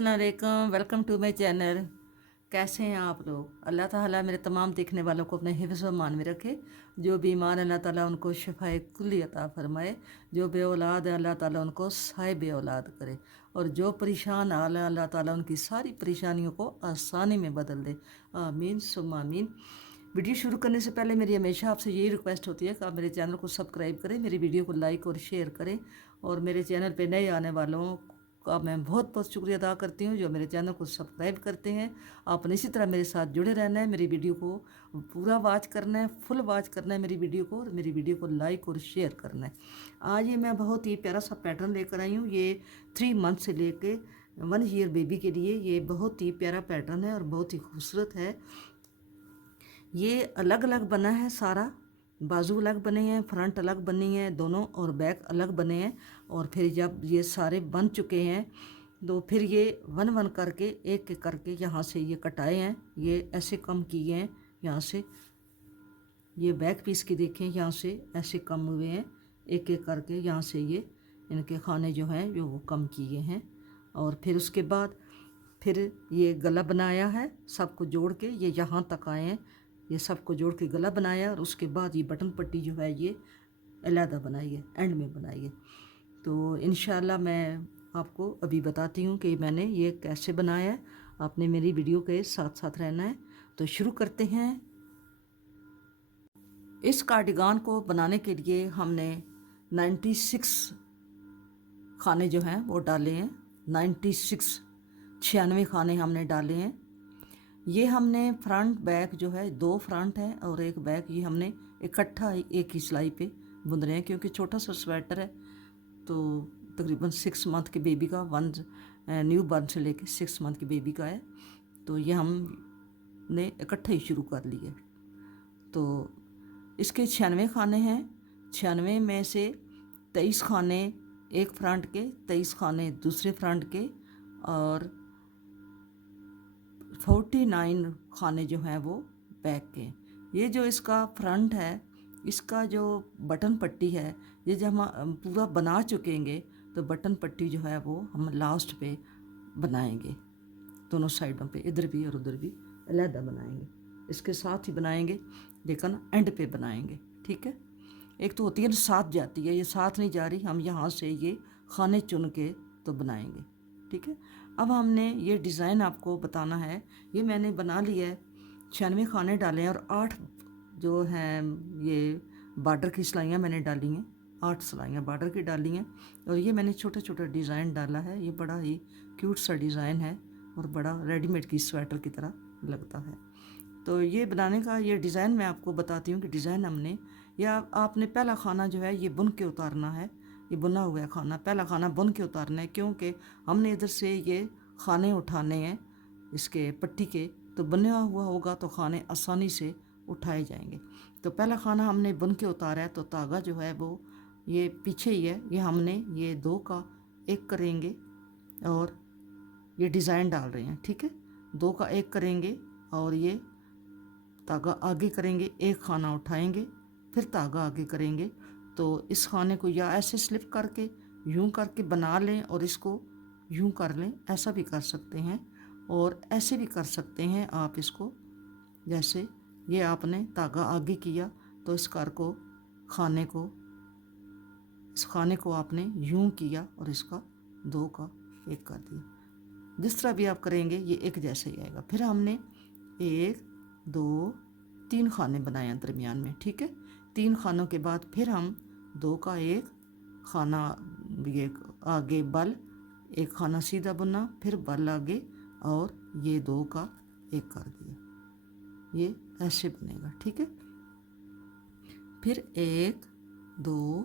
अस्सलाम वालेकुम, welcome to my channel. कैसे हैं आप लोग? अल्लाह ताला मेरे तमाम देखने वालों को अपने हिफ्ज़ व मान में रखे। जो बीमार हैं अल्लाह ताला उनको शिफाए कुल्ली अता फरमाए। जो बे औलाद हैं अल्लाह ताला उनको साहिब औलाद करे। और जो परेशान हाल है अल्लाह ताला उनकी सारी परेशानियों को आसानी में बदल दे। आमीन सुम्मा आमीन। वीडियो शुरू करने से पहले मेरी हमेशा आपसे यही रिक्वेस्ट होती है कि आप मेरे चैनल को सब्सक्राइब करें, मेरी वीडियो को लाइक और शेयर करें। और मेरे चैनल पे नए आने वालों का मैं बहुत बहुत शुक्रिया अदा करती हूँ जो मेरे चैनल को सब्सक्राइब करते हैं। आपने इसी तरह मेरे साथ जुड़े रहना है, मेरी वीडियो को पूरा वॉच करना है, फुल वॉच करना है मेरी वीडियो को, और मेरी वीडियो को लाइक और शेयर करना है। आज ये मैं बहुत ही प्यारा सा पैटर्न लेकर आई हूँ। ये 3 मंथ से लेके 1 ईयर बेबी के लिए ये बहुत ही प्यारा पैटर्न है और बहुत ही खूबसूरत है। ये अलग अलग बना है सारा, बाजू अलग बने हैं, फ्रंट अलग बनी है दोनों, और बैक अलग बने हैं। और फिर जब ये सारे बन चुके हैं तो फिर ये वन वन करके एक एक करके यहाँ से ये कटाए हैं, ये ऐसे कम किए हैं यहाँ से। ये बैक पीस की देखें, यहाँ से ऐसे कम हुए हैं एक एक करके, यहाँ से ये इनके खाने जो हैं जो वो कम किए हैं। और फिर उसके बाद फिर ये गला बनाया है, सबको जोड़ के ये यहाँ तक आए हैं। ये सबको जोड़ के गला बनाया और उसके बाद ये बटन पट्टी जो है ये अलहदा बनाई है, एंड में बनाई है। तो इंशाल्लाह मैं आपको अभी बताती हूँ कि मैंने ये कैसे बनाया है। आपने मेरी वीडियो के साथ साथ रहना है। तो शुरू करते हैं। इस कार्डिगान को बनाने के लिए हमने 96 खाने जो हैं वो डाले हैं। 96 खाने हमने डाले हैं। ये हमने फ्रंट बैक जो है, 2 फ्रंट है और एक बैक, ये हमने इकट्ठा एक ही सिलाई पे बुन रहे हैं क्योंकि छोटा सा स्वेटर है। तो तकरीबन 6 मंथ के बेबी का, 1 न्यू बर्न से लेके 6 मंथ के बेबी का है। तो ये हमने इकट्ठा ही शुरू कर लिया। तो इसके 96 खाने हैं। 96 में से 23 खाने एक फ्रंट के, 23 खाने दूसरे फ्रंट के, और 49 खाने जो हैं वो बैक के। ये जो इसका फ्रंट है, इसका जो बटन पट्टी है, ये जब हम पूरा बना चुकेंगे तो बटन पट्टी जो है वो हम लास्ट पे बनाएंगे। दोनों साइडों पे, इधर भी और उधर भी अलहदा बनाएंगे। इसके साथ ही बनाएंगे लेकिन एंड पे बनाएंगे, ठीक है। एक तो होती है ना साथ जाती है, ये साथ नहीं जा रही, हम यहाँ से ये खाने चुन के तो बनाएंगे, ठीक है। अब हमने ये डिज़ाइन आपको बताना है। ये मैंने बना लिया है, 96 खाने डाले हैं और 8 जो हैं ये बॉर्डर की सिलाइयाँ मैंने डाली हैं। 8 सिलाइयाँ बॉर्डर की डाली हैं और ये मैंने छोटा छोटा डिज़ाइन डाला है। ये बड़ा ही क्यूट सा डिज़ाइन है और बड़ा रेडीमेड की स्वेटर की तरह लगता है। तो ये बनाने का ये डिज़ाइन मैं आपको बताती हूँ कि डिज़ाइन हमने, या आपने पहला खाना जो है ये बुन के उतारना है। ये बुना हुआ खाना, पहला खाना बुन के उतारना है क्योंकि हमने इधर से ये खाने उठाने हैं इसके पट्टी के। तो बना हुआ होगा तो खाने आसानी से उठाए जाएंगे। तो पहला खाना हमने बुन के उतारा है, तो धागा जो है वो ये पीछे ही है। ये हमने ये 2 का 1 करेंगे और ये डिज़ाइन डाल रहे हैं, ठीक है। 2 का 1 करेंगे और ये धागा आगे करेंगे, एक खाना उठाएंगे, फिर धागा आगे करेंगे। तो इस खाने को या ऐसे स्लिप करके यूं करके बना लें और इसको यूं कर लें, ऐसा भी कर सकते हैं और ऐसे भी कर सकते हैं आप इसको। जैसे ये आपने धागा आगे किया तो इस कार को खाने को, इस खाने को आपने यूं किया और इसका 2 का 1 कर दिया। जिस तरह भी आप करेंगे ये एक जैसा ही आएगा। फिर हमने 1 2 3 खाने बनाए दरमियान में, ठीक है। 3 खानों के बाद फिर हम 2 का 1 खाना, ये आगे बल, एक खाना सीधा बुना, फिर बल आगे और ये 2 का 1 कर दिया। ये ऐसे बनेगा, ठीक है। फिर 1 2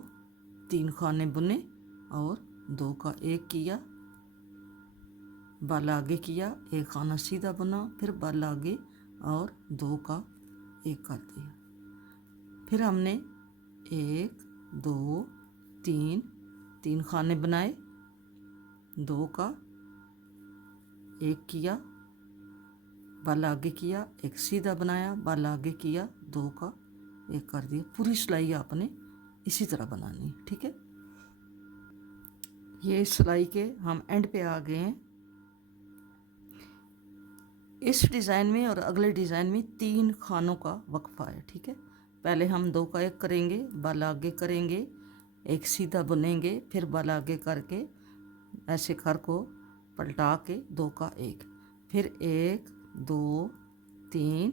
3 खाने बुने और 2 का 1 किया, बल आगे किया, एक खाना सीधा बुना, फिर बल आगे और 2 का 1 कर दिया। फिर हमने 1 2 3 खाने बनाए, 2 का 1 किया, बल आगे किया, एक सीधा बनाया, बल आगे किया, 2 का 1 कर दिया। पूरी सिलाई आपने इसी तरह बनानी है, ठीक है। ये सिलाई के हम एंड पे आ गए हैं। इस डिज़ाइन में और अगले डिज़ाइन में 3 खानों का वक्फा है, ठीक है। पहले हम 2 का 1 करेंगे, बाल आगे करेंगे, एक सीधा बुनेंगे, फिर बाल आगे करके ऐसे खर को पलटा के 2 का 1, फिर 1 2 3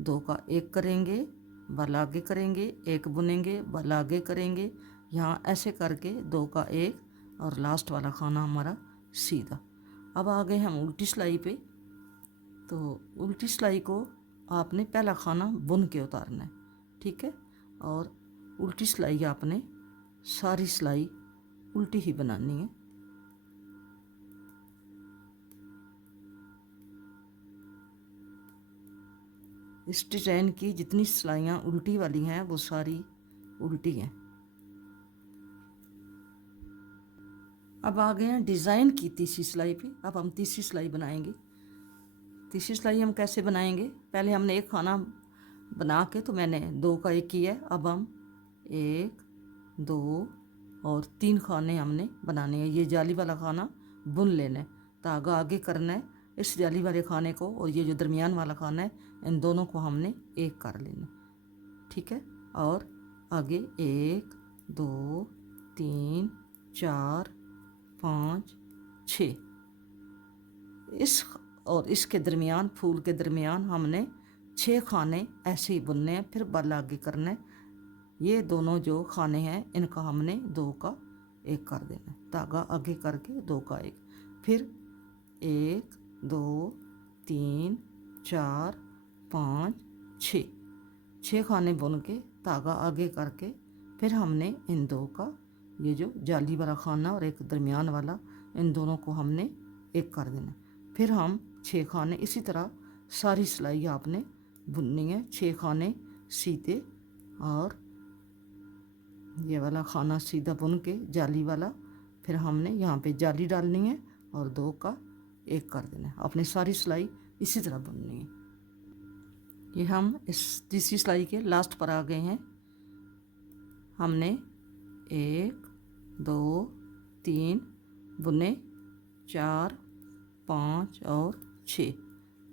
2 का 1 करेंगे, बाल आगे करेंगे, एक बुनेंगे, बाल आगे करेंगे, यहाँ ऐसे करके 2 का 1 और लास्ट वाला खाना हमारा सीधा। अब आ गए हम उल्टी सिलाई पे। तो उल्टी सिलाई को आपने पहला खाना बुन के उतारना है, ठीक है। और उल्टी सिलाई आपने सारी सिलाई उल्टी ही बनानी है। इस डिज़ाइन की जितनी सिलाइयाँ उल्टी वाली हैं वो सारी उल्टी हैं। अब आ गए हैं डिज़ाइन की तीसरी सिलाई पे। अब हम तीसरी सिलाई बनाएंगे। तीसरी सिलाई हम कैसे बनाएंगे, पहले हमने एक खाना बना के तो मैंने 2 का 1 किया है। अब हम 1 2 और 3 खाने हमने बनाने हैं। ये जाली वाला खाना बुन लेना है, धागा आगे करना है इस जाली वाले खाने को, और ये जो दरमियान वाला खाना है इन दोनों को हमने एक कर लेना, ठीक है। और आगे 1 2 3 4 5 6 इस और इसके दरमियान, फूल के दरमियान हमने 6 खाने ऐसे ही बुनने हैं। फिर बाल आगे करना है। ये दोनों जो खाने हैं इनका हमने 2 का 1 कर देना है, धागा आगे करके 2 का 1, फिर 1 2 3 4 5 6 खाने बुन के धागा आगे करके फिर हमने इन 2 का, ये जो जाली वाला खाना और एक दरमियान वाला, इन दोनों को हमने 1 कर देना। फिर हम 6 खाने इसी तरह सारी सिलाई आपने बुननी है, 6 खाने सीधे, और ये वाला खाना सीधा बुन के जाली वाला, फिर हमने यहाँ पे जाली डालनी है और 2 का 1 कर देना है। अपनी सारी सिलाई इसी तरह बुननी है। ये हम इस तीसरी सिलाई के लास्ट पर आ गए हैं। हमने 1 2 3 बुने, 4 5 और 6,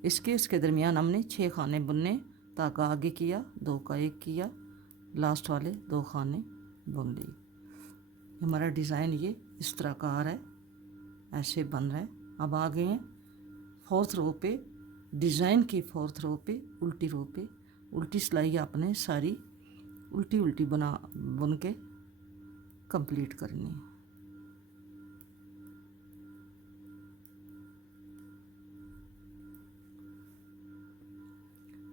इसके दरमियान हमने 6 खाने बुनने, धागा आगे किया, 2 का 1 किया, लास्ट वाले 2 खाने बुन लिए। हमारा डिज़ाइन ये इस तरह का आ रहा है, ऐसे बन रहा है। अब आ गए हैं 4th रो पे, डिज़ाइन की 4th रो पे, उल्टी रो पे। उल्टी सिलाई आपने सारी उल्टी उल्टी बुन के कंप्लीट करनी है।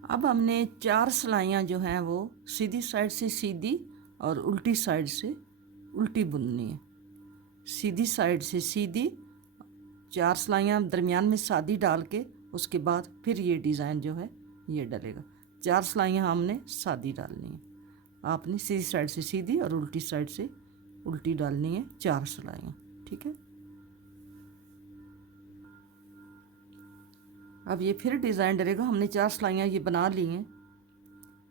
अब हमने 4 सिलाइयाँ जो हैं वो सीधी साइड से सीधी और उल्टी साइड से उल्टी बुननी है। सीधी साइड से सीधी 4 सिलाइयाँ दरमियान में सादी डाल के उसके बाद फिर ये डिज़ाइन जो है ये डलेगा। 4 सिलाइयाँ हमने सादी डालनी है। आपने सीधी साइड से सीधी और उल्टी साइड से उल्टी डालनी है 4 सिलाइयाँ, ठीक है। अब ये फिर डिज़ाइन डलेगा। हमने 4 सिलाइयाँ ये बना ली हैं।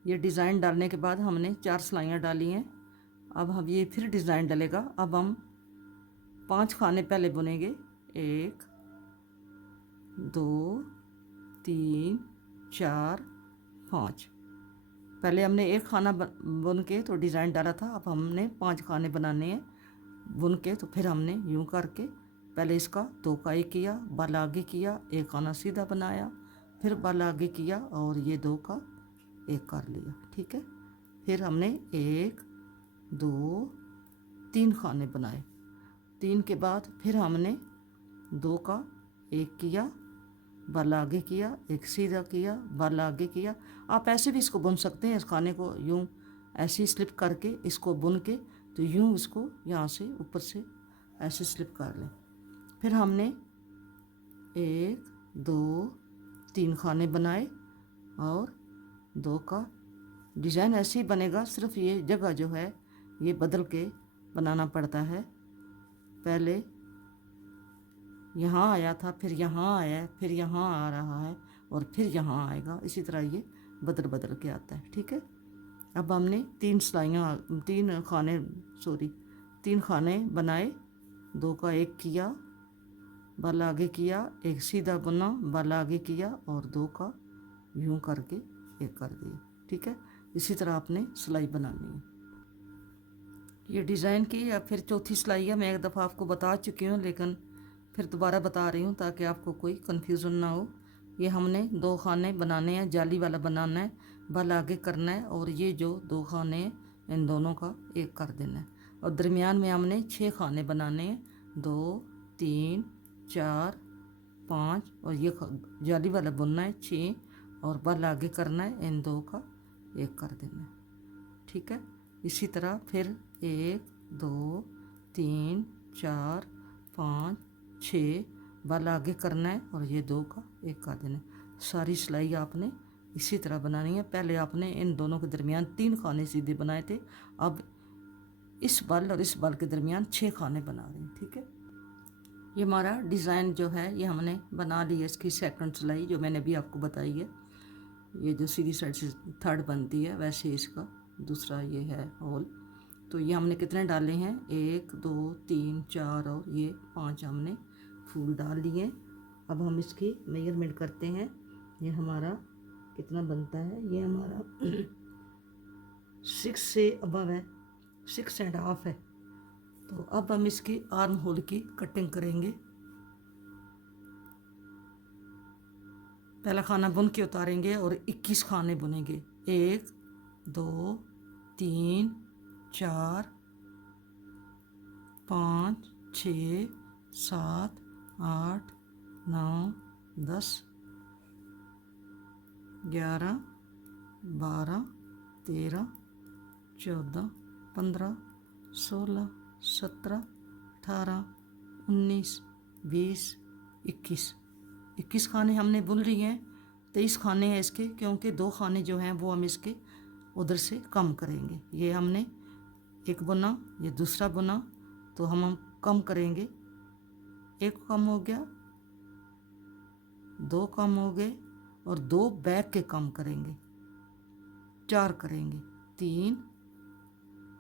ये डिज़ाइन डालने के बाद हमने 4 सिलाइयाँ डाली हैं। अब हम ये फिर डिज़ाइन डलेगा। अब हम 5 खाने पहले बुनेंगे, 1 2 3 4 5। पहले हमने एक खाना बुन के तो डिज़ाइन डाला था, अब हमने 5 खाने बनाने हैं बुन के। तो फिर हमने यूँ करके पहले इसका 2 का 1 किया, बाल आगे किया, एक खाना सीधा बनाया, फिर बाल आगे किया और ये 2 का 1 कर लिया, ठीक है। फिर हमने 1 2 3 खाने बनाए। 3 के बाद फिर हमने 2 का 1 किया, बाल आगे किया, एक सीधा किया, बाल आगे किया। आप ऐसे भी इसको बुन सकते हैं, इस खाने को यूँ ऐसे स्लिप करके इसको बुन के, तो यूँ इसको यहाँ से ऊपर से ऐसे स्लिप कर लें। फिर हमने 1 2 3 खाने बनाए और 2 का डिज़ाइन ऐसे ही बनेगा, सिर्फ ये जगह जो है ये बदल के बनाना पड़ता है। पहले यहाँ आया था, फिर यहाँ आया, फिर यहाँ आ रहा है और फिर यहाँ आएगा। इसी तरह ये बदल बदल के आता है, ठीक है। अब हमने 3 खाने बनाए, 2 का 1 किया, बल आगे किया, एक सीधा बुना, बल आगे किया और 2 का यूं करके एक कर दिया। ठीक है, इसी तरह आपने सिलाई बनानी है। ये डिज़ाइन की या फिर चौथी सिलाई है, मैं एक दफ़ा आपको बता चुकी हूँ लेकिन फिर दोबारा बता रही हूँ ताकि आपको कोई कन्फ्यूज़न ना हो। ये हमने 2 खाने बनाने हैं, जाली वाला बनाना है, बल आगे करना है और ये जो 2 खाने हैं इन दोनों का एक कर देना है और दरमियान में हमने 6 खाने बनाने हैं, 2 3 4 5 और ये जाली वाला बुनना है 6 और बल आगे करना है, इन 2 का एक कर देना है। ठीक है, इसी तरह फिर 1 2 3 4 5 6 बल आगे करना है और ये 2 का एक कर देना है। सारी सिलाई आपने इसी तरह बनानी है। पहले आपने इन दोनों के दरमियान 3 खाने सीधे बनाए थे, अब इस बल और इस बल के दरमियान 6 खाने बना रहे हैं। ठीक है, ये हमारा डिज़ाइन जो है ये हमने बना ली है। इसकी सेकंड सिलाई जो मैंने अभी आपको बताई है, ये जो सीधी साइड से थर्ड बनती है वैसे इसका दूसरा ये है होल। तो ये हमने कितने डाले हैं, 1 2 3 4 और ये 5 हमने फूल डाल लिए। अब हम इसकी मेजरमेंट करते हैं, ये हमारा कितना बनता है, ये हमारा 6 से अबव है, 6.5 है। तो अब हम इसकी आर्म होल की कटिंग करेंगे। पहला खाना बुन के उतारेंगे और 21 खाने बुनेंगे, 1 2 3 4 5 6 7 8 9 10 11 12 13 14 15 16 17 18 19 20 21 खाने हमने बुन लिए हैं। 23 खाने हैं इसके, क्योंकि 2 खाने जो हैं वो हम इसके उधर से कम करेंगे। ये हमने एक बुना, ये दूसरा बुना, तो हम कम करेंगे, 1 कम हो गया, 2 कम हो गए और 2 बैक के कम करेंगे, 4 करेंगे, 3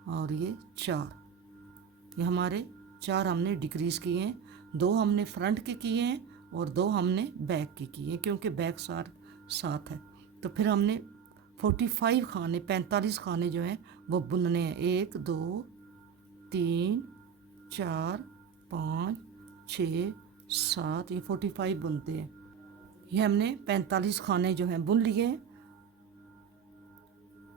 और ये 4, ये हमारे 4 हमने डिक्रीज़ किए हैं। 2 हमने फ्रंट के किए हैं और 2 हमने बैक के किए हैं, क्योंकि बैक साथ है। तो फिर हमने 45 खाने जो हैं वो बुनने हैं, 1 2 3 4 5 6 7, ये 45 बुनते हैं। ये हमने 45 खाने जो हैं बुन लिए हैं।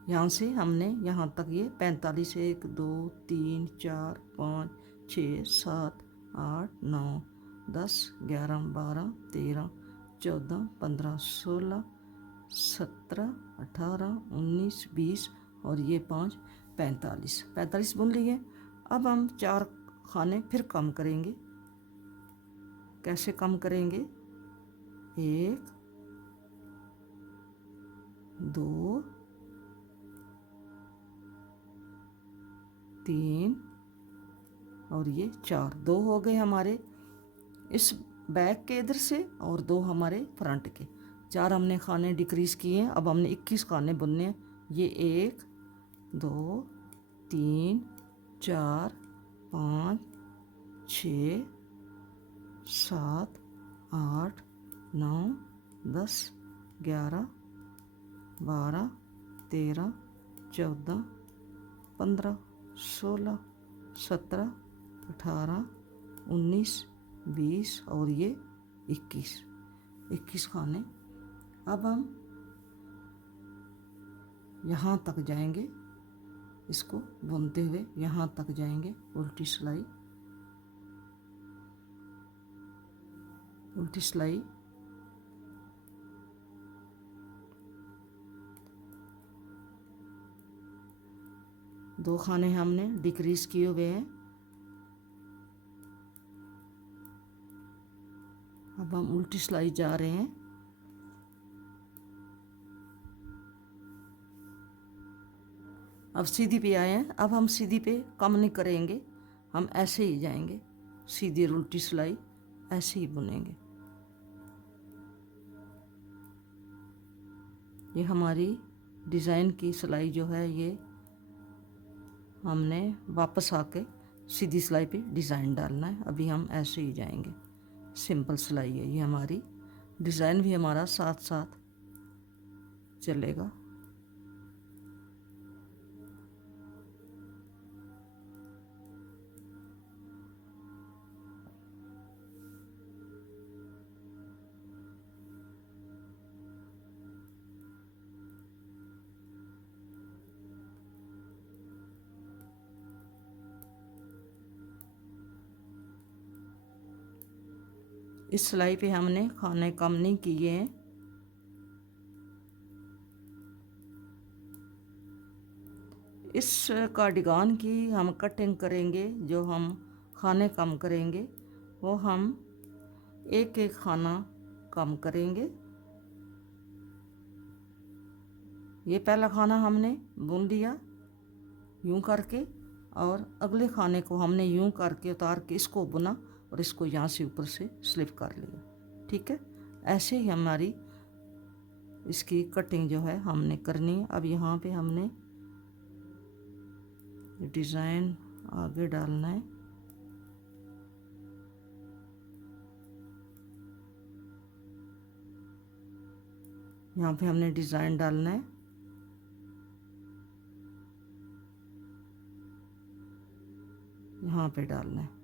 यहाँ से हमने यहाँ तक ये 45, 1 2 3 4 5 6 7 8 9 10 11 12 13 14 15 16 17 18 19 20 और ये 5 45 बुन लिए। अब हम 4 खाने फिर कम करेंगे। कैसे कम करेंगे, 1 2 3 और ये 4, 2 हो गए हमारे इस बैक के इधर से और 2 हमारे फ्रंट के। 4 हमने खाने डिक्रीज़ किए हैं। अब हमने 21 खाने बुनने हैं। ये 1 2 3 4 5 6 7 8 9 10 11 12 13 14 15 16 17 18 19 20 और ये 21 खाने। अब हम यहाँ तक जाएंगे, इसको बुनते हुए यहाँ तक जाएंगे, उल्टी सिलाई उल्टी सिलाई, दो खाने हमने डिक्रीज किए हुए हैं। अब हम उल्टी सिलाई जा रहे हैं। अब सीधी पे आए हैं। अब हम सीधी पे कम नहीं करेंगे, हम ऐसे ही जाएंगे, सीधी और उल्टी सिलाई ऐसे ही बुनेंगे। ये हमारी डिज़ाइन की सिलाई जो है, ये हमने वापस आके सीधी सिलाई पे डिज़ाइन डालना है। अभी हम ऐसे ही जाएंगे, सिंपल सिलाई है ये हमारी। डिज़ाइन भी हमारा साथ साथ चलेगा। इस सिलाई पे हमने खाने कम नहीं किए हैं। इस कार्डिगान की हम कटिंग करेंगे, जो हम खाने कम करेंगे वो हम एक एक खाना कम करेंगे। ये पहला खाना हमने बुन लिया यूं करके, और अगले खाने को हमने यूं करके उतार के इसको बुना और इसको यहाँ से ऊपर से स्लिप कर लिया। ठीक है, ऐसे ही हमारी इसकी कटिंग जो है हमने करनी है। अब यहाँ पे हमने डिज़ाइन आगे डालना है। यहाँ पे हमने डिज़ाइन डालना है। यहाँ पे डालना है।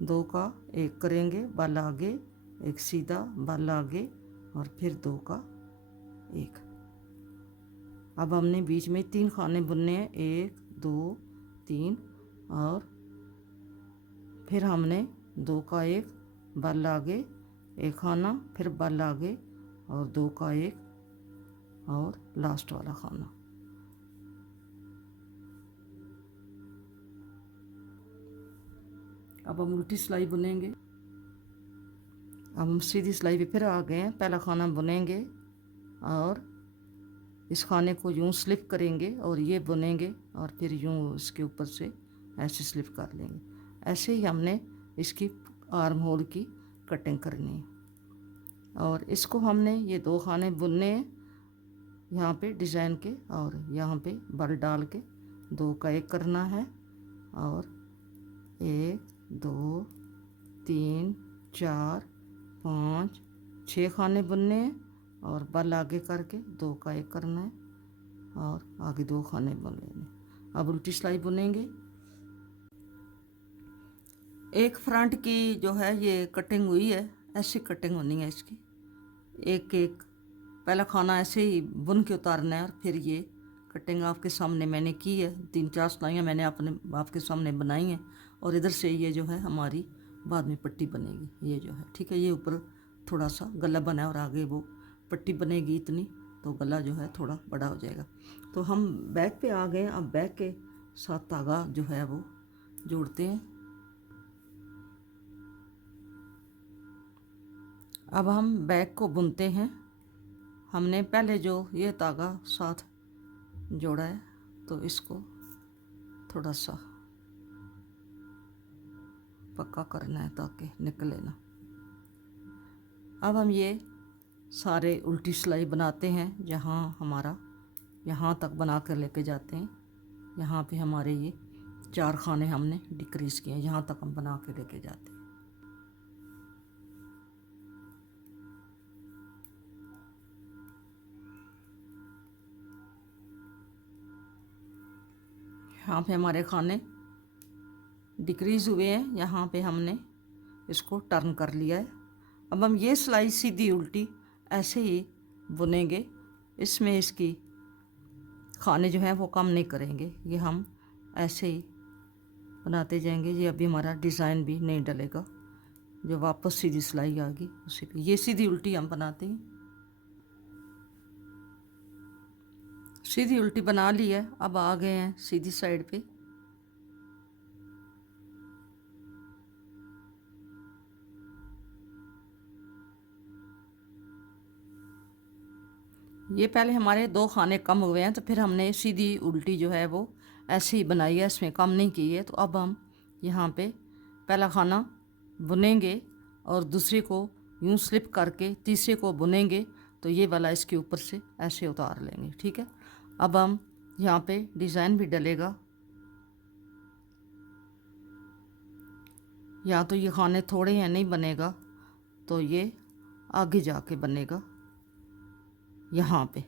2 का 1 करेंगे, बाल आगे, एक सीधा बाल आगे और फिर 2 का 1। अब हमने बीच में 3 खाने बुनने हैं, 1 2 3, और फिर हमने 2 का 1 बाल आगे, एक खाना, फिर बाल आगे और 2 का 1 और लास्ट वाला खाना। अब हम उल्टी सिलाई बुनेंगे। अब हम सीधी सिलाई पे फिर आ गए हैं। पहला खाना बुनेंगे और इस खाने को यूं स्लिप करेंगे और ये बुनेंगे और फिर यूं इसके ऊपर से ऐसे स्लिप कर लेंगे। ऐसे ही हमने इसकी आर्म होल की कटिंग करनी है। और इसको हमने ये 2 खाने बुनने हैं यहाँ पे डिज़ाइन के, और यहाँ पे बल डाल के 2 का 1 करना है, और 1 2 3 4 5 6 खाने बुनने हैं और बल आगे करके 2 का 1 करना है और आगे 2 खाने बुन लेने। अब उल्टी सिलाई बुनेंगे। एक फ्रंट की जो है ये कटिंग हुई है, ऐसी कटिंग होनी है इसकी। एक एक पहला खाना ऐसे ही बुन के उतारना है और फिर ये कटिंग आपके सामने मैंने की है। 3-4 सिलाइयाँ मैंने आपके सामने बनाई हैं, और इधर से ये जो है हमारी बाद में पट्टी बनेगी ये जो है। ठीक है, ये ऊपर थोड़ा सा गला बना है और आगे वो पट्टी बनेगी इतनी, तो गला जो है थोड़ा बड़ा हो जाएगा। तो हम बैक पे आ गए। अब बैक के साथ धागा जो है वो जोड़ते हैं। अब हम बैक को बुनते हैं। हमने पहले जो ये धागा साथ जोड़ा है तो इसको थोड़ा सा पक्का करना है ताकि निकले ना। अब हम ये सारे उल्टी सिलाई बनाते हैं। जहाँ हमारा यहाँ तक बना कर लेके जाते हैं। यहाँ पे हमारे ये 4 खाने हमने डिक्रीज़ किए हैं, यहाँ तक हम बना के लेके जाते हैं। यहाँ पे हमारे खाने डिक्रीज़ हुए हैं, यहाँ पे हमने इसको टर्न कर लिया है। अब हम ये सिलाई सीधी उल्टी ऐसे ही बुनेंगे। इसमें इसकी खाने जो हैं वो कम नहीं करेंगे, ये हम ऐसे ही बनाते जाएंगे। ये अभी हमारा डिज़ाइन भी नहीं डलेगा, जो वापस सीधी सिलाई आ गई उसी पे ये सीधी उल्टी हम बनाते हैं। सीधी उल्टी बना ली है। अब आ गए हैं सीधी साइड पे। ये पहले हमारे 2 खाने कम हुए हैं, तो फिर हमने सीधी उल्टी जो है वो ऐसे ही बनाई है, इसमें कम नहीं की है। तो अब हम यहाँ पे पहला खाना बुनेंगे और दूसरे को यूँ स्लिप करके तीसरे को बुनेंगे, तो ये वाला इसके ऊपर से ऐसे उतार लेंगे। ठीक है, अब हम यहाँ पे डिज़ाइन भी डलेगा। या तो ये खाने थोड़े हैं, नहीं बनेगा, तो ये आगे जाके बनेगा। यहाँ पे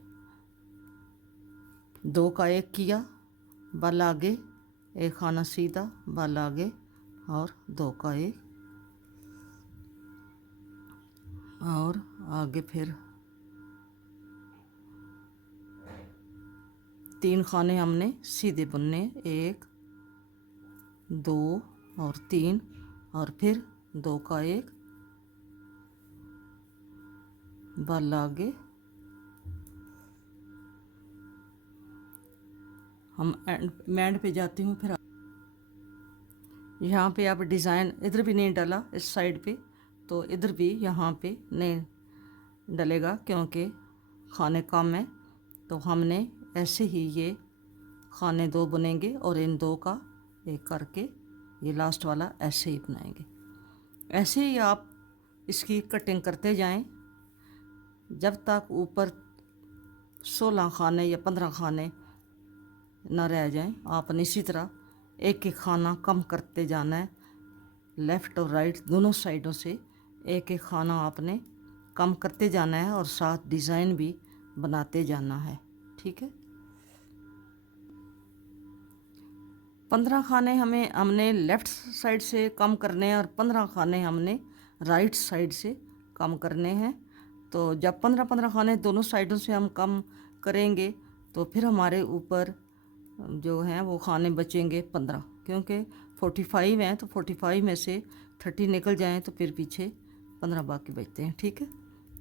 2 का 1 किया, बल आगे, एक खाना सीधा, बल आगे और 2 का 1 और आगे फिर 3 खाने हमने सीधे बुनने, 1 2 और 3 और फिर 2 का 1 बल आगे। मैं एंड पे जाती हूँ। फिर यहाँ पे आप डिज़ाइन इधर भी नहीं डाला, इस साइड पे, तो इधर भी यहाँ पे नहीं डलेगा क्योंकि खाने कम है। तो हमने ऐसे ही ये खाने 2 बुनेंगे और इन 2 का 1 करके ये लास्ट वाला ऐसे ही बनाएंगे। ऐसे ही आप इसकी कटिंग करते जाएं जब तक ऊपर 16 खाने या 15 खाने ना रह जाएं। आपने इसी तरह एक एक खाना कम करते जाना है, लेफ़्ट और राइट दोनों साइडों से एक एक खाना आपने कम करते जाना है और साथ डिज़ाइन भी बनाते जाना है। ठीक है, 15 खाने हमने लेफ़्ट साइड से कम करने हैं और 15 खाने हमने राइट साइड से कम करने हैं। तो जब 15-15 खाने दोनों साइडों से हम कम करेंगे तो फिर हमारे ऊपर जो हैं वो खाने बचेंगे 15, क्योंकि 45 हैं तो 45 में से 30 निकल जाएं तो फिर पीछे 15 बाकी बचते हैं। ठीक है,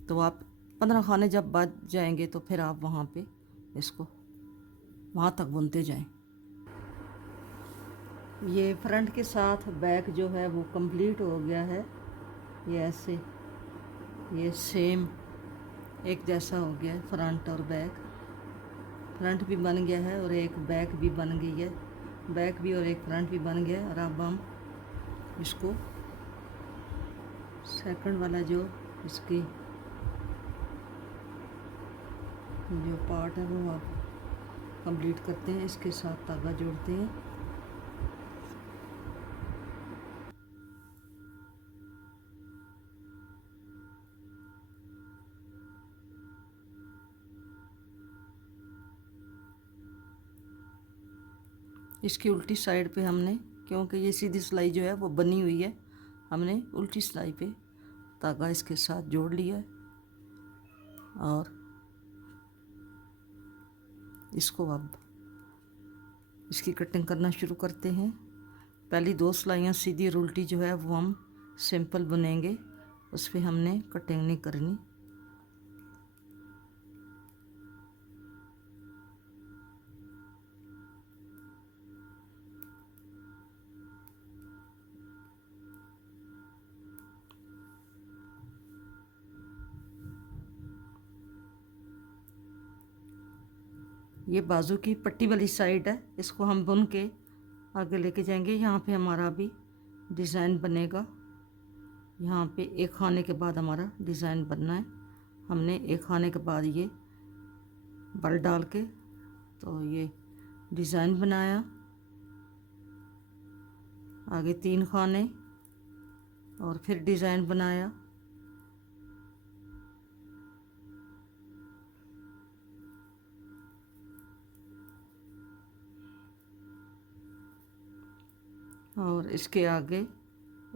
तो आप 15 खाने जब बच जाएंगे तो फिर आप वहाँ पे इसको वहाँ तक बुनते जाएं। ये फ्रंट के साथ बैक जो है वो कंप्लीट हो गया है। ये ऐसे ये सेम एक जैसा हो गया है, फ्रंट और बैक। फ्रंट भी बन गया है और एक बैक भी बन गई है, बैक भी और एक फ्रंट भी बन गया है। और अब हम इसको सेकंड वाला जो इसकी जो पार्ट है वो आप कंप्लीट करते हैं। इसके साथ धागा जोड़ते हैं। इसकी उल्टी साइड पे हमने, क्योंकि ये सीधी सिलाई जो है वो बनी हुई है, हमने उल्टी सिलाई पे धागा इसके साथ जोड़ लिया है और इसको अब इसकी कटिंग करना शुरू करते हैं। पहली 2 सिलाइयाँ सीधी और उल्टी जो है वो हम सिंपल बुनेंगे, उस पर हमने कटिंग नहीं करनी। ये बाजू की पट्टी वाली साइड है, इसको हम बुन के आगे लेके जाएंगे। यहाँ पे हमारा भी डिज़ाइन बनेगा। यहाँ पे एक खाने के बाद हमारा डिज़ाइन बनना है। हमने एक खाने के बाद ये बल डाल के तो ये डिज़ाइन बनाया। आगे 3 खाने और फिर डिज़ाइन बनाया। और इसके आगे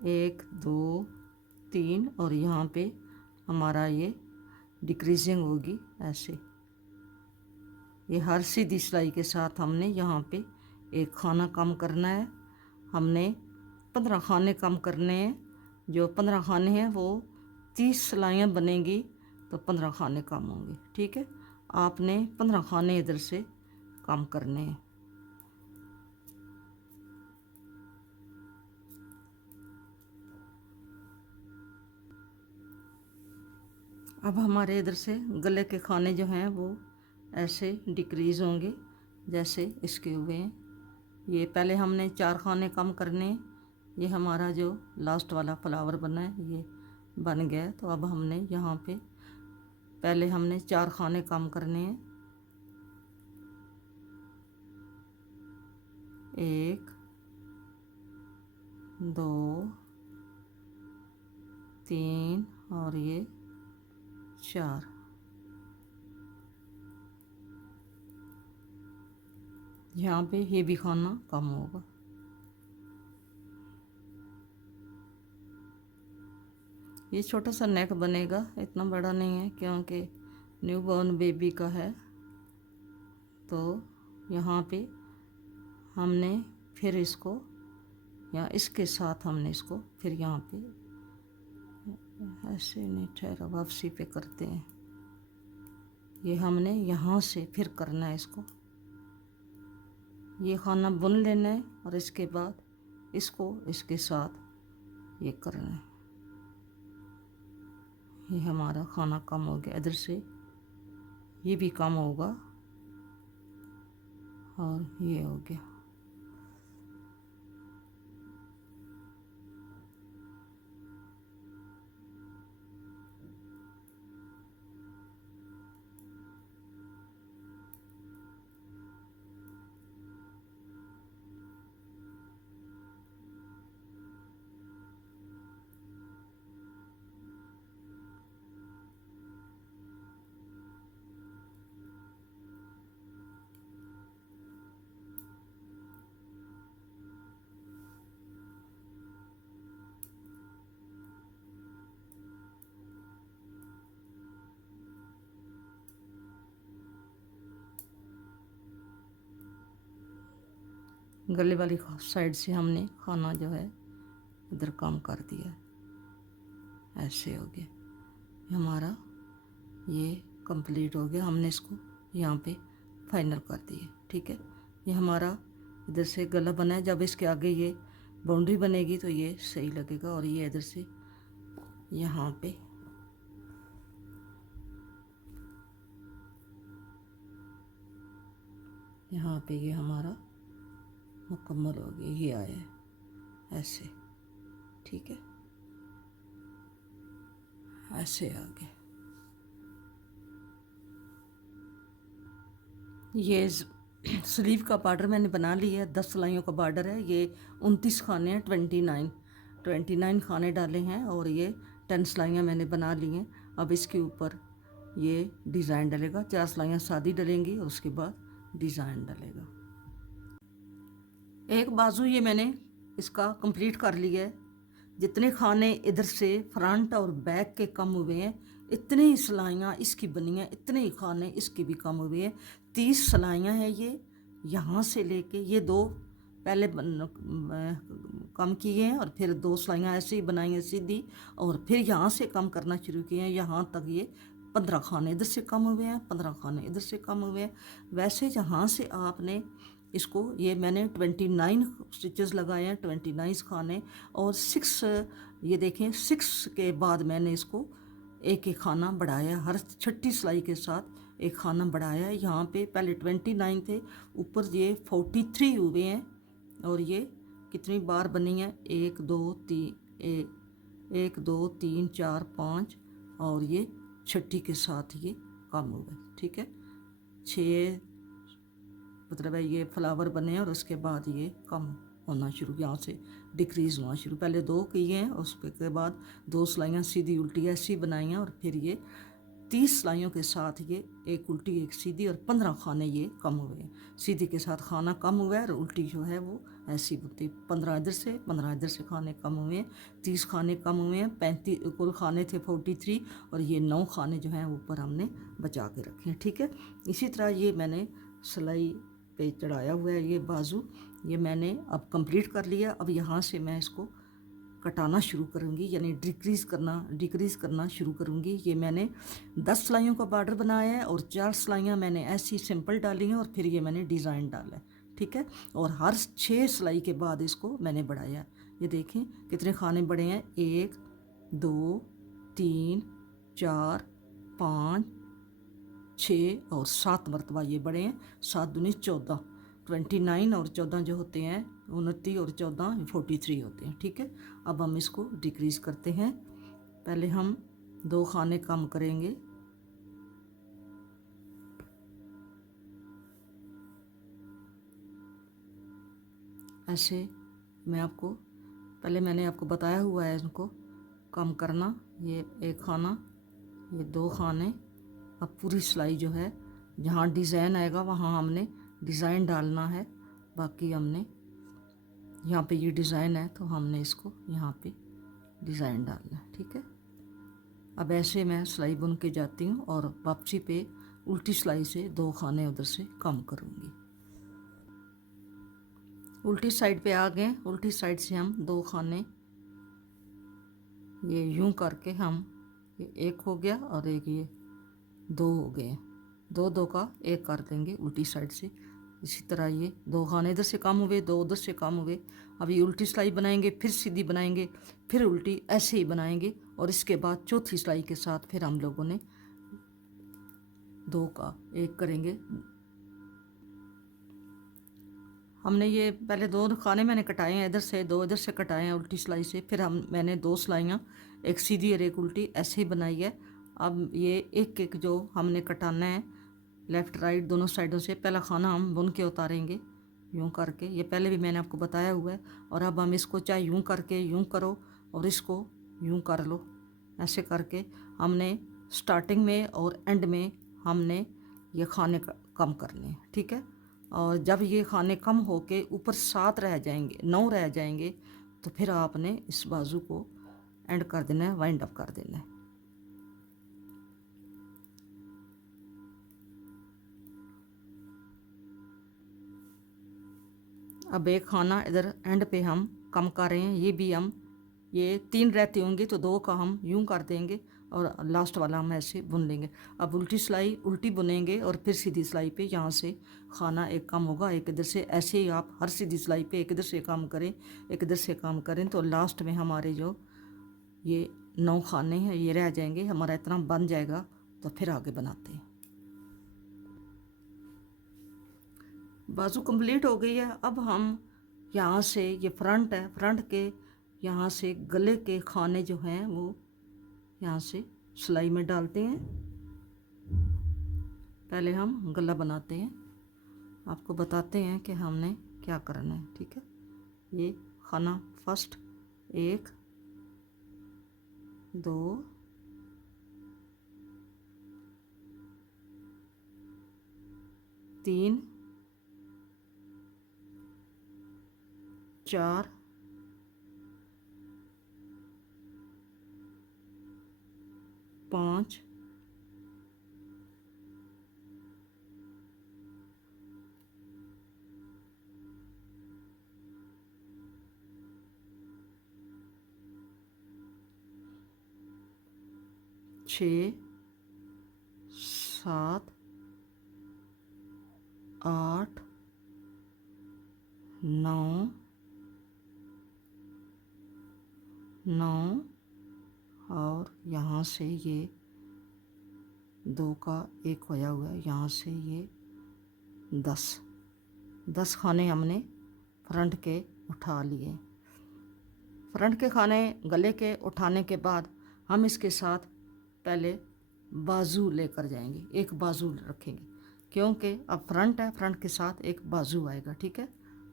1 2 3 और यहाँ पे हमारा ये डिक्रीजिंग होगी ऐसे। ये हर सीधी सिलाई के साथ हमने यहाँ पे एक खाना कम करना है। हमने 15 खाने कम करने हैं। जो 15 खाने हैं वो 30 सिलाइयाँ बनेंगी तो 15 खाने कम होंगे। ठीक है, आपने 15 खाने इधर से कम करने हैं। अब हमारे इधर से गले के खाने जो हैं वो ऐसे डिक्रीज़ होंगे जैसे इसके हुए हैं। ये पहले हमने 4 खाने कम करने हैं। ये हमारा जो लास्ट वाला फ्लावर बना है ये बन गया है। तो अब हमने यहाँ पे पहले हमने 4 खाने कम करने हैं। 1 2 3 और ये 4। यहाँ पे ये भी खाना कम होगा। ये छोटा सा नेक बनेगा, इतना बड़ा नहीं है क्योंकि न्यू बॉर्न बेबी का है। तो यहाँ पे हमने फिर इसको या इसके साथ हमने इसको फिर यहाँ पे ऐसे नहीं, ठहरा वापसी पे करते हैं। ये हमने यहाँ से फिर करना है इसको, ये खाना बुन लेना है और इसके बाद इसको इसके साथ ये करना है। ये हमारा खाना कम हो गया, इधर से ये भी कम होगा और ये हो गया। गले वाली साइड से हमने खाना जो है इधर कम कर दिया, ऐसे हो गया। हमारा ये कंप्लीट हो गया, हमने इसको यहाँ पे फाइनल कर दिए। ठीक है, ये हमारा इधर से गला बना है। जब इसके आगे ये बाउंड्री बनेगी तो ये सही लगेगा। और ये इधर से यहाँ पे ये हमारा मुकम्मल हो गया, ये आया है ऐसे। ठीक है, ऐसे आ गया। ये स्लीव का बॉर्डर मैंने बना लिया है, 10 सिलाइयों का बॉर्डर है। ये 29 खाने हैं, 29 खाने डाले हैं और ये 10 सिलाइयाँ मैंने बना ली हैं। अब इसके ऊपर ये डिज़ाइन डलेगा, 4 सिलाइयाँ सादी डलेंगी और उसके बाद डिज़ाइन डलेगा। एक बाजू ये मैंने इसका कंप्लीट कर लिया है। जितने खाने इधर से फ्रंट और बैक के कम हुए हैं, इतने ही सिलाइयाँ इसकी बनी हैं, इतने ही खाने इसके भी कम हुए हैं। 30 सिलाइयाँ हैं ये, यहाँ से लेके ये 2 पहले कम किए हैं और फिर 2 सिलाइयाँ ऐसे ही बनाई हैं सीधी, और फिर यहाँ से कम करना शुरू किए हैं। यहाँ तक ये 15 खाने इधर से कम हुए हैं, 15 खाने इधर से कम हुए हैं। वैसे जहाँ से आपने इसको, ये मैंने 29 स्टिचेस लगाए हैं, 29 खाने और 6, ये देखें 6 के बाद मैंने इसको एक एक खाना बढ़ाया, हर 6ठी सिलाई के साथ एक खाना बढ़ाया है। यहाँ पे पहले 29 थे, ऊपर ये 43 हुए हैं। और ये कितनी बार बनी है, 1 2 3 4 5, और ये 6ठी के साथ ये कम हो गए। ठीक है, 6 मतलब है ये फ्लावर बने और उसके बाद ये कम होना शुरू, यहाँ से डिक्रीज़ होना शुरू। पहले 2 किए हैं, उसके बाद 2 सिलाइयाँ सीधी उल्टी ऐसी बनाई हैं, और फिर ये 30 सिलाइयों के साथ ये एक उल्टी एक सीधी और 15 खाने ये कम हुए हैं। सीधी के साथ खाना कम हुआ है और उल्टी जो है वो ऐसी होती, 15 इधर से 15 इधर से खाने कम हुए हैं, 30 खाने कम हुए हैं। 35 कुल खाने थे 43, और ये 9 खाने जो हैं ऊपर हमने बचा के रखे हैं। ठीक है, इसी तरह ये मैंने सिलाई पे चढ़ाया हुआ है ये बाजू, ये मैंने अब कंप्लीट कर लिया। अब यहाँ से मैं इसको कटाना शुरू करूँगी, यानी डिक्रीज़ करना शुरू करूँगी। ये मैंने 10 सिलाइयों का बॉर्डर बनाया है और 4 सिलाइयाँ मैंने ऐसी सिंपल डाली हैं और फिर ये मैंने डिज़ाइन डाला है। ठीक है, और हर 6 सिलाई के बाद इसको मैंने बढ़ाया। ये देखें कितने खाने बढ़े हैं, 1 2 3 4 5 6 और 7 मरतबा ये बढ़े हैं। 7 दूनी 14, 29 और 14 जो होते हैं 29 और 14 43 होते हैं। ठीक है, अब हम इसको डिक्रीज़ करते हैं। पहले हम 2 खाने कम करेंगे, ऐसे। मैंने आपको बताया हुआ है इनको कम करना, ये एक खाना, ये 2 खाने। अब पूरी सिलाई जो है जहाँ डिज़ाइन आएगा वहाँ हमने डिज़ाइन डालना है। बाकी हमने यहाँ पे ये डिज़ाइन है तो हमने इसको यहाँ पे डिज़ाइन डालना है, ठीक है। अब ऐसे मैं सिलाई बुन के जाती हूँ और वापसी पे उल्टी सिलाई से 2 खाने उधर से कम करूँगी। उल्टी साइड पे आ गए, उल्टी साइड से हम 2 खाने ये यूं करके हम, ये एक हो गया और एक ये 2 हो गए, 2 2 का 1 कर देंगे उल्टी साइड से। इसी तरह ये 2 खाने इधर से कम हुए, 2 उधर से कम हुए। अब ये उल्टी सिलाई बनाएंगे, फिर सीधी बनाएंगे, फिर उल्टी, ऐसे ही बनाएंगे। और इसके बाद चौथी सिलाई के साथ फिर हम लोगों ने 2 का 1 करेंगे। हमने ये पहले 2 खाने मैंने कटाए हैं, इधर से 2 इधर से कटाए हैं उल्टी सिलाई से। फिर मैंने 2 सिलाइयाँ, एक सीधी और एक उल्टी, ऐसे ही बनाई है। अब ये एक एक जो हमने कटाना है लेफ़्ट राइट दोनों साइडों से, पहला खाना हम बुन के उतारेंगे यूं करके। ये पहले भी मैंने आपको बताया हुआ है। और अब हम इसको चाहे यूं करके यूं करो और इसको यूं कर लो, ऐसे करके हमने स्टार्टिंग में और एंड में हमने ये खाने कम करने हैं, ठीक है। और जब ये खाने कम होके ऊपर 7 रह जाएंगे, 9 रह जाएंगे, तो फिर आपने इस बाजू को एंड कर देना है, वाइंड अप कर देना है। अब एक खाना इधर एंड पे हम कम कर रहे हैं, ये भी हम, ये 3 रहते होंगे तो 2 का हम यूं कर देंगे और लास्ट वाला हम ऐसे बुन लेंगे। अब उल्टी सिलाई उल्टी बुनेंगे और फिर सीधी सिलाई पे यहाँ से खाना एक कम होगा, एक इधर से। ऐसे ही आप हर सीधी सिलाई पे एक इधर से काम करें, एक इधर से काम करें, तो लास्ट में हमारे जो ये 9 खाने हैं ये रह जाएंगे, हमारा इतना बन जाएगा। तो फिर आगे बनाते हैं। बाजू कंप्लीट हो गई है। अब हम यहाँ से, ये फ्रंट है, फ्रंट के यहाँ से गले के खाने जो हैं वो यहाँ से सिलाई में डालते हैं। पहले हम गला बनाते हैं, आपको बताते हैं कि हमने क्या करना है, ठीक है। ये खाना फर्स्ट 1 2 3 4 5 6 7 8 9 9 और यहाँ से ये 2 का 1 होया हुआ है, यहाँ से ये 10 खाने हमने फ्रंट के उठा लिए। फ्रंट के खाने गले के उठाने के बाद हम इसके साथ पहले बाजू लेकर जाएंगे, एक बाजू रखेंगे, क्योंकि अब फ्रंट है, फ्रंट के साथ एक बाजू आएगा, ठीक है।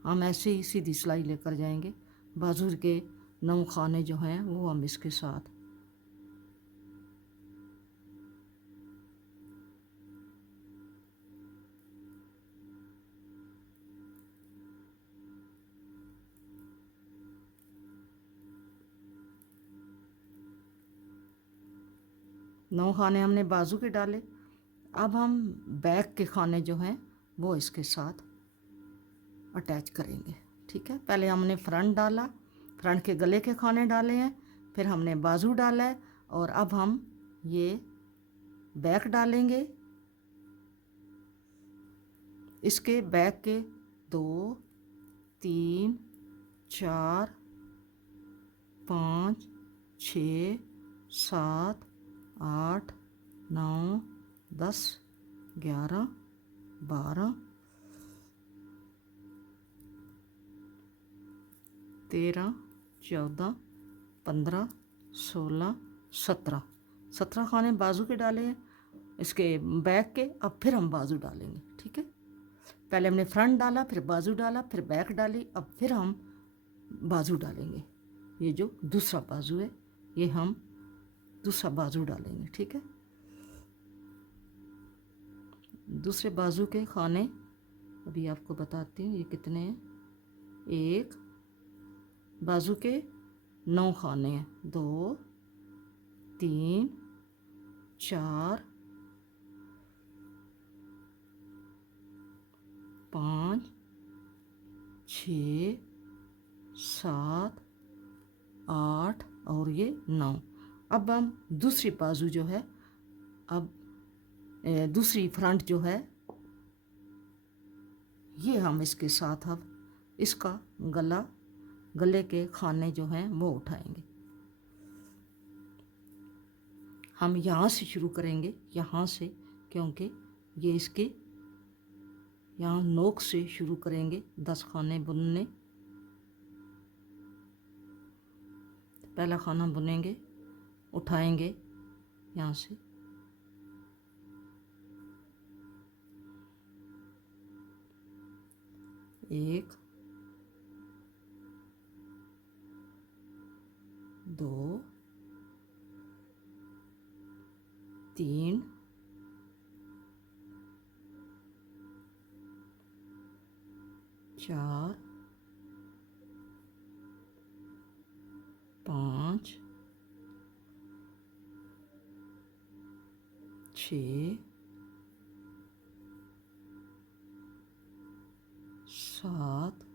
हम ऐसे ही सीधी सिलाई लेकर जाएंगे। बाजू के 9 खाने जो हैं वो हम इसके साथ नौ खाने हमने बाजू के डाले। अब हम बैक के खाने जो हैं वो इसके साथ अटैच करेंगे, ठीक है। पहले हमने फ्रंट डाला, फ्रंट के गले के खाने डाले हैं, फिर हमने बाजू डाला है, और अब हम ये बैक डालेंगे। इसके बैक के 2 3 4 5 6 7 8 9 10 11 12 13 14 15 16 17 खाने बाजू के डाले हैं इसके बैक के। अब फिर हम बाजू डालेंगे, ठीक है। पहले हमने फ्रंट डाला, फिर बाजू डाला, फिर बैक डाली, अब फिर हम बाजू डालेंगे। ये जो दूसरा बाजू है ये हम दूसरा बाजू डालेंगे। ठीक है, दूसरे बाजू के खाने अभी आपको बताती हूँ ये कितने हैं। एक बाजू के 9 खाने हैं, 2 3 4 5 6 7 8 और ये 9। अब हम दूसरी बाजू जो है, अब दूसरी फ्रंट जो है, ये हम इसके साथ अब इसका गले के खाने जो हैं वो उठाएंगे। हम यहाँ से शुरू करेंगे, यहाँ से, क्योंकि ये इसके यहाँ नोक से शुरू करेंगे 10 खाने बुनने। पहला खाना बुनेंगे, उठाएंगे यहाँ से, एक 2 3 4 5 6 7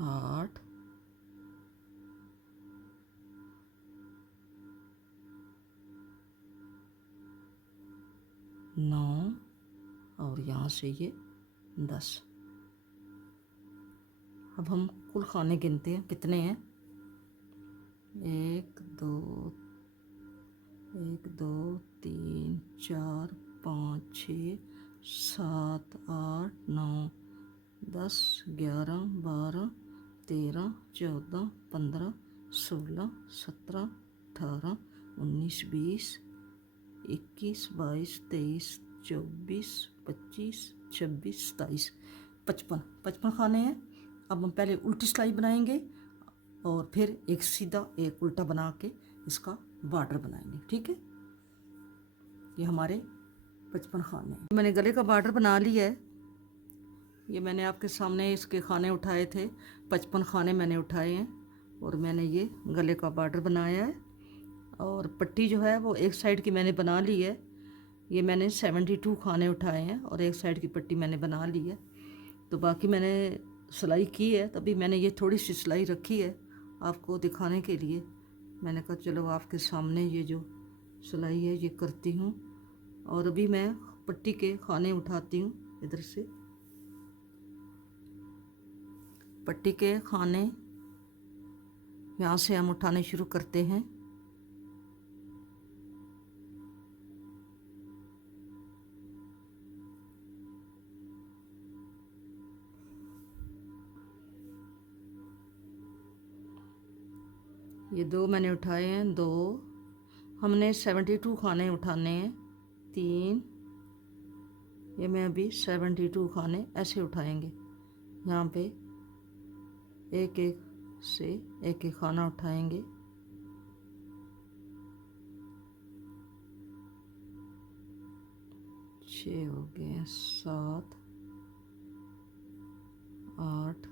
8 9 और यहाँ से ये 10। अब हम कुल खाने गिनते हैं कितने हैं। 1 2 3 4 5 6 7 8 9 10 11 12 13 14 15 16 17 18 19 20 21 22 23 24 25 26 27 55 खाने हैं। अब हम पहले उल्टी सिलाई बनाएंगे और फिर एक सीधा एक उल्टा बना के इसका बॉर्डर बनाएंगे। ठीक है, ये हमारे 55 खाने हैं। मैंने गले का बॉर्डर बना लिया है। ये मैंने आपके सामने इसके खाने उठाए थे, 55 खाने मैंने उठाए हैं और मैंने ये गले का बॉर्डर बनाया है। और पट्टी जो है वो एक साइड की मैंने बना ली है। ये मैंने 72 खाने उठाए हैं और एक साइड की पट्टी मैंने बना ली है। तो बाकी मैंने सिलाई की है, तभी मैंने ये थोड़ी सी सिलाई रखी है आपको दिखाने के लिए। मैंने कहा चलो आपके सामने ये जो सिलाई है ये करती हूँ। और अभी मैं पट्टी के खाने उठाती हूँ। इधर से पट्टी के खाने यहाँ से हम उठाने शुरू करते हैं। ये 2 मैंने उठाए हैं, 2 हमने 72 खाने उठाने हैं, 3 ये मैं अभी 72 खाने ऐसे उठाएंगे। यहाँ पे एक एक से एक एक खाना उठाएंगे। छः हो गए, 7 8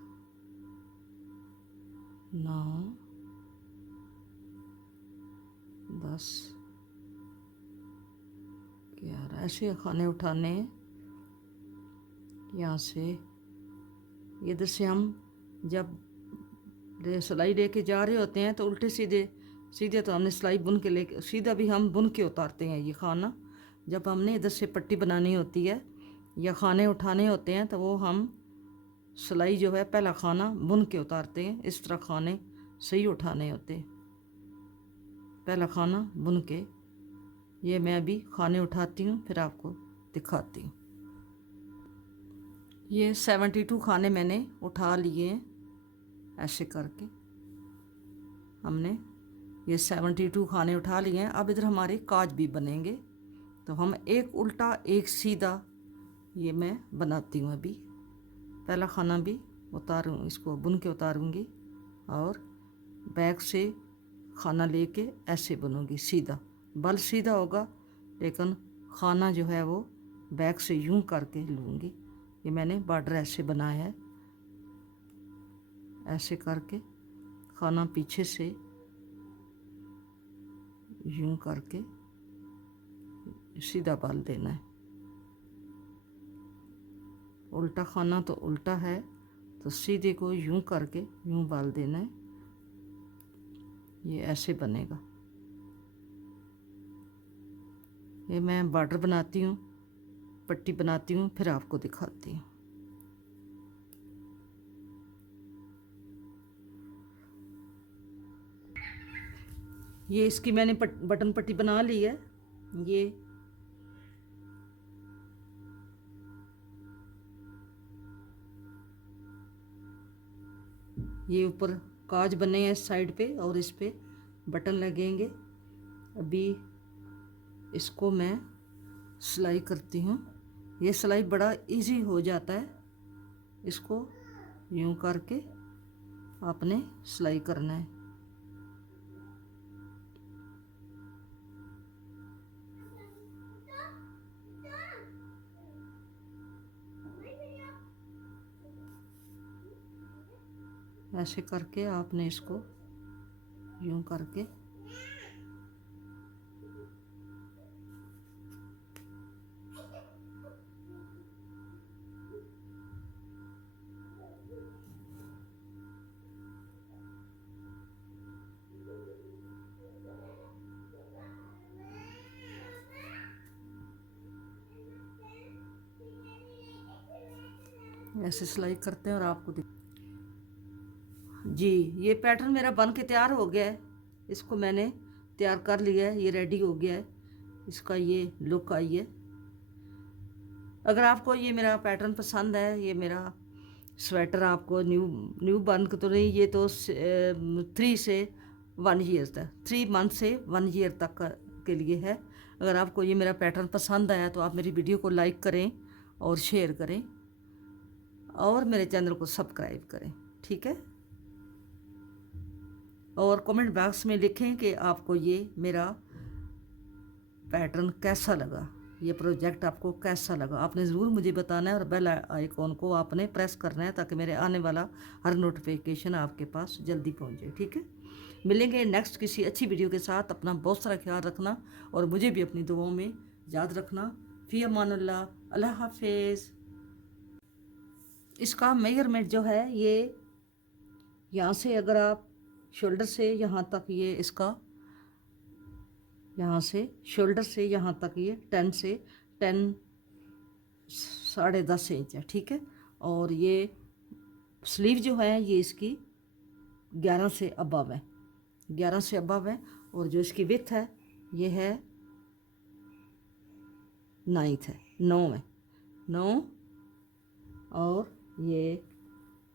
9 10 11 ऐसे खाने उठाने हैं। यहाँ से इधर से हम जब सिलाई लेके जा रहे होते हैं तो उल्टे सीधे तो हमने सिलाई बुन के लेके सीधा भी हम बुन के उतारते हैं ये खाना। जब हमने इधर से पट्टी बनानी होती है या खाने उठाने होते हैं तो वो हम सिलाई जो है पहला खाना बुन के उतारते हैं। इस तरह खाने सही उठाने होते हैं, पहला खाना बुन के। ये मैं अभी खाने उठाती हूँ फिर आपको दिखाती हूँ। ये 72 खाने मैंने उठा लिए हैं। ऐसे करके हमने ये 72 खाने उठा लिए हैं। अब इधर हमारे काज भी बनेंगे, तो हम एक उल्टा एक सीधा ये मैं बनाती हूँ अभी। पहला खाना भी उतारूँ, इसको बुन के उतारूँगी और बैक से खाना लेके ऐसे बुनूँगी सीधा। बल सीधा होगा लेकिन खाना जो है वो बैक से यूं करके लूँगी। ये मैंने बॉर्डर ऐसे बनाया है, ऐसे करके खाना पीछे से यूं करके सीधा बाल देना है। उल्टा खाना तो उल्टा है, तो सीधे को यूं करके यूं बाल देना है। ये ऐसे बनेगा। ये मैं बॉर्डर बनाती हूँ, पट्टी बनाती हूँ, फिर आपको दिखाती हूँ। ये इसकी मैंने बटन पट्टी बना ली है। ये ऊपर काज बने हैं इस साइड पे और इस पे बटन लगेंगे। अभी इसको मैं सिलाई करती हूँ। ये सिलाई बड़ा इजी हो जाता है, इसको यूं करके आपने सिलाई करना है। ऐसे करके आपने इसको यूं करके ऐसे सिलाई करते हैं और आपको जी ये पैटर्न मेरा बन के तैयार हो गया है। इसको मैंने तैयार कर लिया है, ये रेडी हो गया है। इसका ये लुक आई है। अगर आपको ये मेरा पैटर्न पसंद है, ये मेरा स्वेटर आपको न्यू बन तो नहीं, ये तो 3 से 1 ईयर तक, 3 मंथ से 1 ईयर तक के लिए है। अगर आपको ये मेरा पैटर्न पसंद आया तो आप मेरी वीडियो को लाइक करें और शेयर करें और मेरे चैनल को सब्सक्राइब करें, ठीक है। और कमेंट बॉक्स में लिखें कि आपको ये मेरा पैटर्न कैसा लगा, ये प्रोजेक्ट आपको कैसा लगा। आपने ज़रूर मुझे बताना है और बेल आइकॉन को आपने प्रेस करना है ताकि मेरे आने वाला हर नोटिफिकेशन आपके पास जल्दी पहुंचे, ठीक है। मिलेंगे नेक्स्ट किसी अच्छी वीडियो के साथ। अपना बहुत सारा ख्याल रखना और मुझे भी अपनी दुआओं में याद रखना। फ़ी अमानुल्लाह, अल्लाह हाफिज़। इसका मेजरमेंट जो है ये यहाँ से अगर आप शोल्डर से यहाँ तक, ये इसका यहाँ से शोल्डर से यहाँ तक ये 10 से 10 10.5 इंच है, ठीक है। और ये स्लीव जो है ये इसकी 11 से अबव है, 11 से अबव है। और जो इसकी विड्थ है ये है 9 है, 9 है, 9। और ये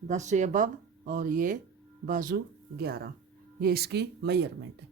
10 से अबव और ये बाजू 11, ये इसकी मेजरमेंट है।